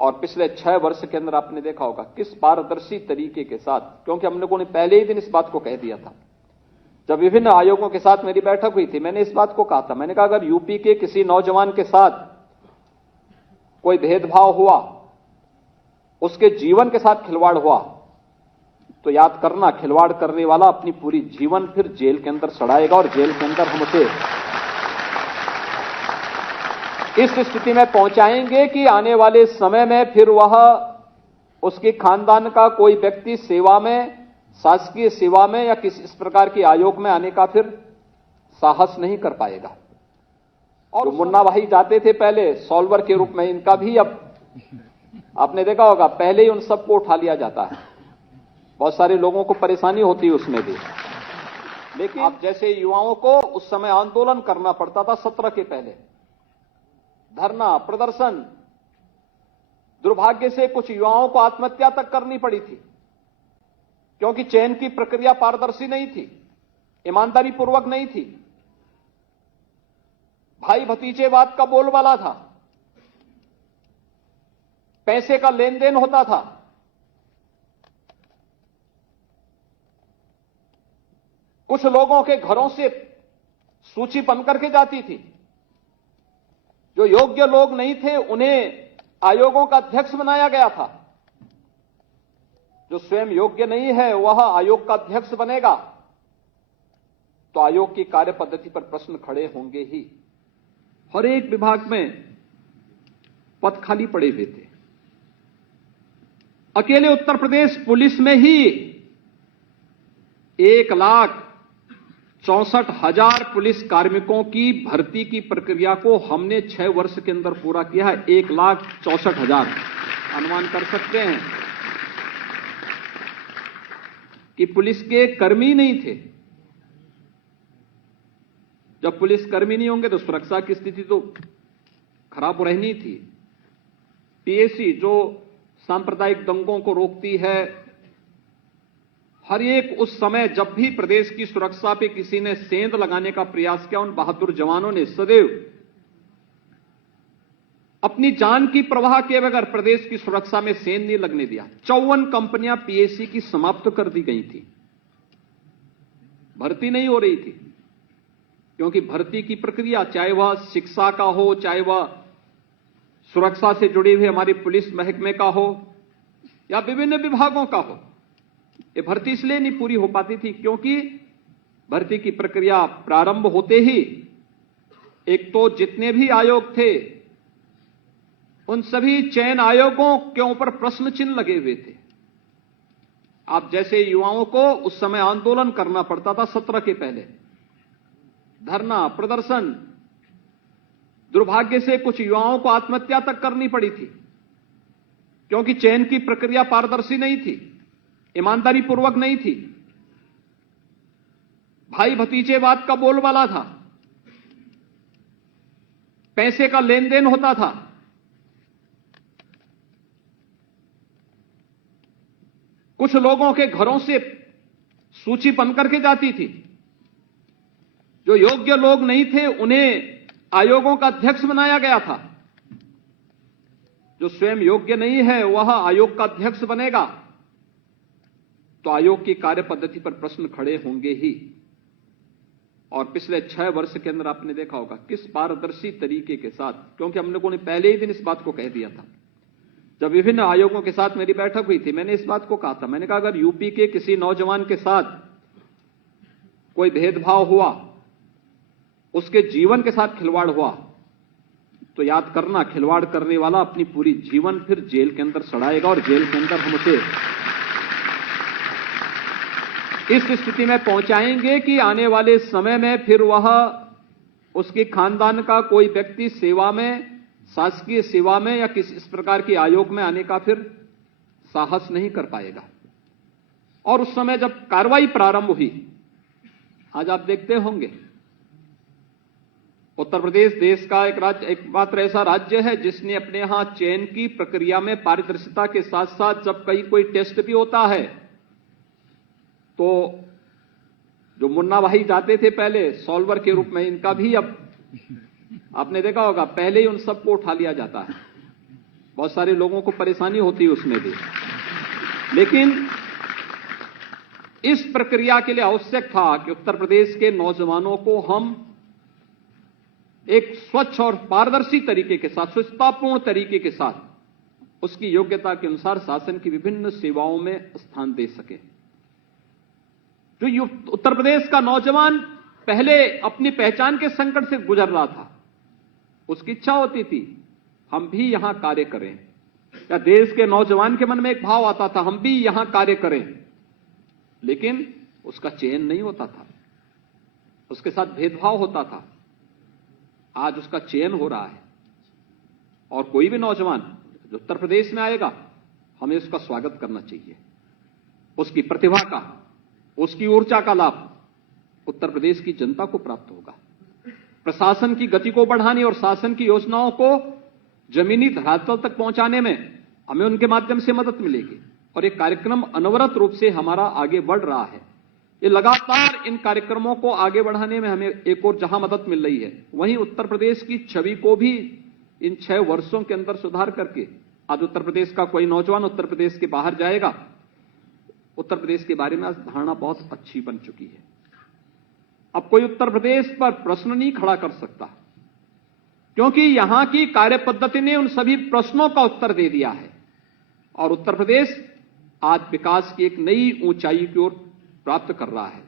और पिछले 6 वर्ष के अंदर आपने देखा होगा किस पारदर्शी तरीके के साथ, क्योंकि हम लोगों ने पहले ही दिन इस बात को कह दिया था जब विभिन्न आयोगों के साथ मेरी बैठक हुई थी, मैंने इस बात को कहा था। मैंने कहा अगर यूपी के किसी नौजवान के साथ कोई भेदभाव हुआ, उसके जीवन के साथ खिलवाड़ हुआ, तो याद करना खिलवाड़ करने वाला अपनी पूरी जीवन फिर जेल के अंदर सड़ाएगा और जेल के अंदर हम उसे इस स्थिति में पहुंचाएंगे कि आने वाले समय में फिर वह उसके खानदान का कोई व्यक्ति सेवा में, शासकीय सेवा में या किसी इस प्रकार के आयोग में आने का फिर साहस नहीं कर पाएगा। और जो मुन्ना भाई जाते थे पहले सॉल्वर के रूप में, इनका भी अब आपने देखा होगा पहले ही उन सबको उठा लिया जाता है। बहुत सारे लोगों को परेशानी होती है उसमें भी, लेकिन अब जैसे युवाओं को उस समय आंदोलन करना पड़ता था 17 के पहले, धरना प्रदर्शन, दुर्भाग्य से कुछ युवाओं को आत्महत्या तक करनी पड़ी थी, क्योंकि चयन की प्रक्रिया पारदर्शी नहीं थी, ईमानदारी पूर्वक नहीं थी, भाई भतीजेवाद का बोलबाला था, पैसे का लेन देन होता था। कुछ लोगों के घरों से सूची बन करके जाती थी, जो योग्य लोग नहीं थे उन्हें आयोगों का अध्यक्ष बनाया गया था। जो स्वयं योग्य नहीं है वह आयोग का अध्यक्ष बनेगा तो आयोग की कार्य पद्धति पर प्रश्न खड़े होंगे ही। हर एक विभाग में पद खाली पड़े हुए थे। अकेले उत्तर प्रदेश पुलिस में ही 1,64,000 पुलिस कार्मिकों की भर्ती की प्रक्रिया को हमने 6 वर्ष के अंदर पूरा किया है। 1,64,000 अनुमान कर सकते हैं कि पुलिस के कर्मी नहीं थे। जब पुलिस कर्मी नहीं होंगे तो सुरक्षा की स्थिति तो खराब रहनी थी। पीएसी जो सांप्रदायिक दंगों को रोकती है, हर एक उस समय जब भी प्रदेश की सुरक्षा पे किसी ने सेंध लगाने का प्रयास किया, उन बहादुर जवानों ने सदैव अपनी जान की परवाह किए बगैर प्रदेश की सुरक्षा में सेंध नहीं लगने दिया। 54 कंपनियां पीएसी की समाप्त कर दी गई थी, भर्ती नहीं हो रही थी, क्योंकि भर्ती की प्रक्रिया चाहे वह शिक्षा का हो, चाहे वह सुरक्षा से जुड़ी हुई हमारी पुलिस महकमे का हो या विभिन्न विभागों का हो, ये भर्ती इसलिए नहीं पूरी हो पाती थी क्योंकि भर्ती की प्रक्रिया प्रारंभ होते ही एक तो जितने भी आयोग थे उन सभी चयन आयोगों के ऊपर प्रश्न चिन्ह लगे हुए थे। आप जैसे युवाओं को उस समय आंदोलन करना पड़ता था 17 के पहले, धरना प्रदर्शन, दुर्भाग्य से कुछ युवाओं को आत्महत्या तक करनी पड़ी थी, क्योंकि चयन की प्रक्रिया पारदर्शी नहीं थी, ईमानदारी पूर्वक नहीं थी, भाई भतीजेवाद का बोलबाला था, पैसे का लेन देन होता था। कुछ लोगों के घरों से सूची बन करके जाती थी, जो योग्य लोग नहीं थे उन्हें आयोगों का अध्यक्ष बनाया गया था। जो स्वयं योग्य नहीं है वह आयोग का अध्यक्ष बनेगा तो आयोग की कार्य पद्धति पर प्रश्न खड़े होंगे ही। और पिछले 6 वर्ष के अंदर आपने देखा होगा किस पारदर्शी तरीके के साथ, क्योंकि हम लोगों ने पहले ही दिन इस बात को कह दिया था जब विभिन्न आयोगों के साथ मेरी बैठक हुई थी, मैंने इस बात को कहा था। मैंने कहा अगर यूपी के किसी नौजवान के साथ कोई भेदभाव हुआ, उसके जीवन के साथ खिलवाड़ हुआ, तो याद करना खिलवाड़ करने वाला अपनी पूरी जीवन फिर जेल के अंदर सड़ाएगा और जेल के अंदर हम उसे इस स्थिति में पहुंचाएंगे कि आने वाले समय में फिर वह उसके खानदान का कोई व्यक्ति सेवा में, शासकीय सेवा में या किसी इस प्रकार के आयोग में आने का फिर साहस नहीं कर पाएगा। और उस समय जब कार्रवाई प्रारंभ हुई, आज आप देखते होंगे उत्तर प्रदेश देश का एकमात्र ऐसा राज्य है जिसने अपने यहां चयन की प्रक्रिया में पारदर्शिता के साथ साथ जब कहीं कोई टेस्ट भी होता है तो जो मुन्ना भाई जाते थे पहले सॉल्वर के रूप में, इनका भी अब आपने देखा होगा पहले ही उन सबको उठा लिया जाता है। बहुत सारे लोगों को परेशानी होती है उसमें भी, लेकिन इस प्रक्रिया के लिए आवश्यक था कि उत्तर प्रदेश के नौजवानों को हम एक स्वच्छ और पारदर्शी तरीके के साथ, स्वच्छतापूर्ण तरीके के साथ उसकी योग्यता के अनुसार शासन की विभिन्न सेवाओं में स्थान दे सके। जो उत्तर प्रदेश का नौजवान पहले अपनी पहचान के संकट से गुजर रहा था, उसकी इच्छा होती थी हम भी यहां कार्य करें, या देश के नौजवान के मन में एक भाव आता था हम भी यहां कार्य करें, लेकिन उसका चयन नहीं होता था, उसके साथ भेदभाव होता था। आज उसका चयन हो रहा है और कोई भी नौजवान जो उत्तर प्रदेश में आएगा, हमें उसका स्वागत करना चाहिए। उसकी प्रतिभा का, उसकी ऊर्जा का लाभ उत्तर प्रदेश की जनता को प्राप्त होगा। प्रशासन की गति को बढ़ाने और शासन की योजनाओं को जमीनी धरातल तक पहुंचाने में हमें उनके माध्यम से मदद मिलेगी और एक कार्यक्रम अनवरत रूप से हमारा आगे बढ़ रहा है। ये लगातार इन कार्यक्रमों को आगे बढ़ाने में हमें एक और जहां मदद मिल रही है, वहीं उत्तर प्रदेश की छवि को भी इन 6 वर्षों के अंदर सुधार करके आज उत्तर प्रदेश का कोई नौजवान उत्तर प्रदेश के बाहर जाएगा, उत्तर प्रदेश के बारे में आज धारणा बहुत अच्छी बन चुकी है। अब कोई उत्तर प्रदेश पर प्रश्न नहीं खड़ा कर सकता, क्योंकि यहां की कार्य पद्धति ने उन सभी प्रश्नों का उत्तर दे दिया है और उत्तर प्रदेश आज विकास की एक नई ऊंचाई की ओर प्राप्त कर रहा है।